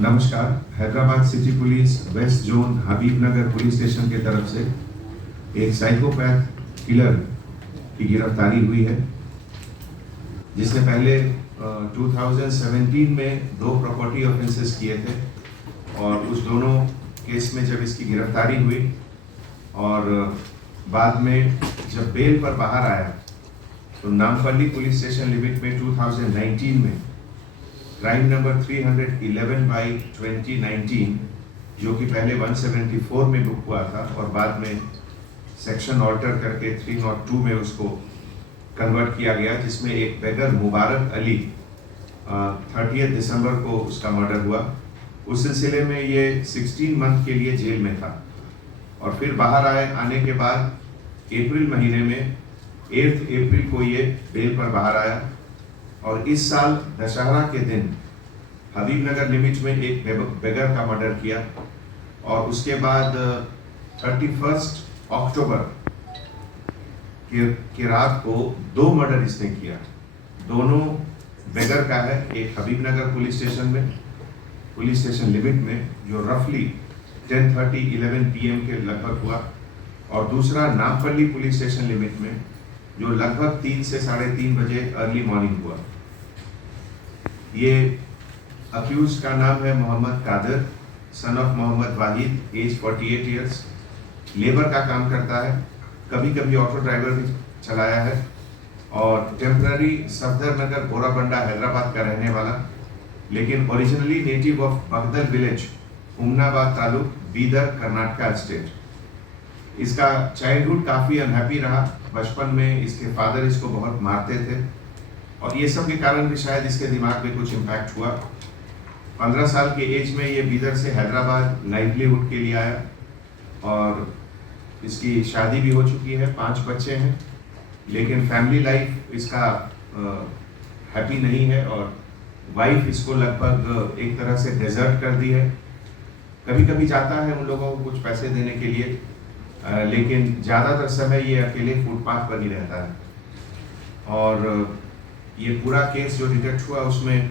नमस्कार। Hyderabad city police west zone Habibnagar police station के तरफ से एक साइकोपैथ किलर की गिरफ्तारी हुई है, जिसने पहले 2017 में 2 प्रॉपर्टी ऑफेंसेस किए थे और उस दोनों केस में जब इसकी गिरफ्तारी हुई और बाद में जब बेल पर बाहर आया तो नामपल्ली पुलिस स्टेशन लिमिट में 2019 में क्राइम नंबर 311/2019 जो कि पहले 174 में बुक हुआ था और बाद में सेक्शन ऑल्टर करके 302 में उसको कन्वर्ट किया गया, जिसमें एक बेगर मुबारक अली 30 दिसंबर को उसका मर्डर हुआ। उस सिलसिले में ये 16 मंथ के लिए जेल में था और फिर बाहर आने के बाद अप्रैल महीने में 8 अप्रैल को ये बेल पर बाहर आया और इस साल दशहरा के दिन हबीबनगर लिमिट में एक बेगर का मर्डर किया और उसके बाद 31 अक्टूबर की रात को 2 मर्डर इसने किया। दोनों बेगर का है, एक हबीबनगर पुलिस स्टेशन में, पुलिस स्टेशन लिमिट में, जो रफली 10:30-11 PM के लगभग हुआ, और दूसरा नामपल्ली पुलिस स्टेशन लिमिट में जो लगभग 3 से 3:30 बजे अर्ली मॉर्निंग हुआ। ये अक्यूज का नाम है Mohammad Kadar, son of Mohammad Wahid, age 48 years. Labour का काम करता है, कभी कभी ऑटो ड्राइवर भी चलाया है और टेम्पररी सफदरनगर बोराबंडा हैदराबाद का रहने वाला, लेकिन originally native of Bagdal village, Humnabad taluk, Bidar, Karnataka state. इसका चाइल्डहुड काफ़ी अनहैप्पी रहा। बचपन में इसके फादर इसको बहुत मारते थे और ये सब के कारण भी शायद इसके दिमाग में कुछ इम्पैक्ट हुआ। 15 साल के एज में ये बीदर से हैदराबाद लाइवलीहुड के लिए आया और इसकी शादी भी हो चुकी है, 5 बच्चे हैं, लेकिन फैमिली लाइफ इसका हैप्पी नहीं है और वाइफ इसको लगभग एक तरह से डेजर्ट कर दी है। कभी कभी जाता है उन लोगों को कुछ पैसे देने के लिए, लेकिन ज़्यादातर समय ये अकेले फुटपाथ पर ही रहता है। और ये पूरा केस जो डिटेक्ट हुआ उसमें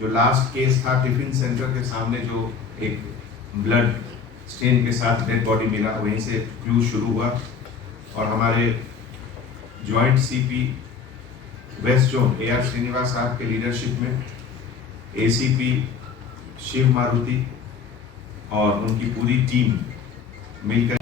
जो लास्ट केस था टिफिन सेंटर के सामने, जो एक ब्लड स्टेन के साथ डेड बॉडी मिला, वहीं से क्लू शुरू हुआ और हमारे joint CP west zone AR Srinivas साहब के लीडरशिप में ACP शिव मारुति और उनकी पूरी टीम मिलकर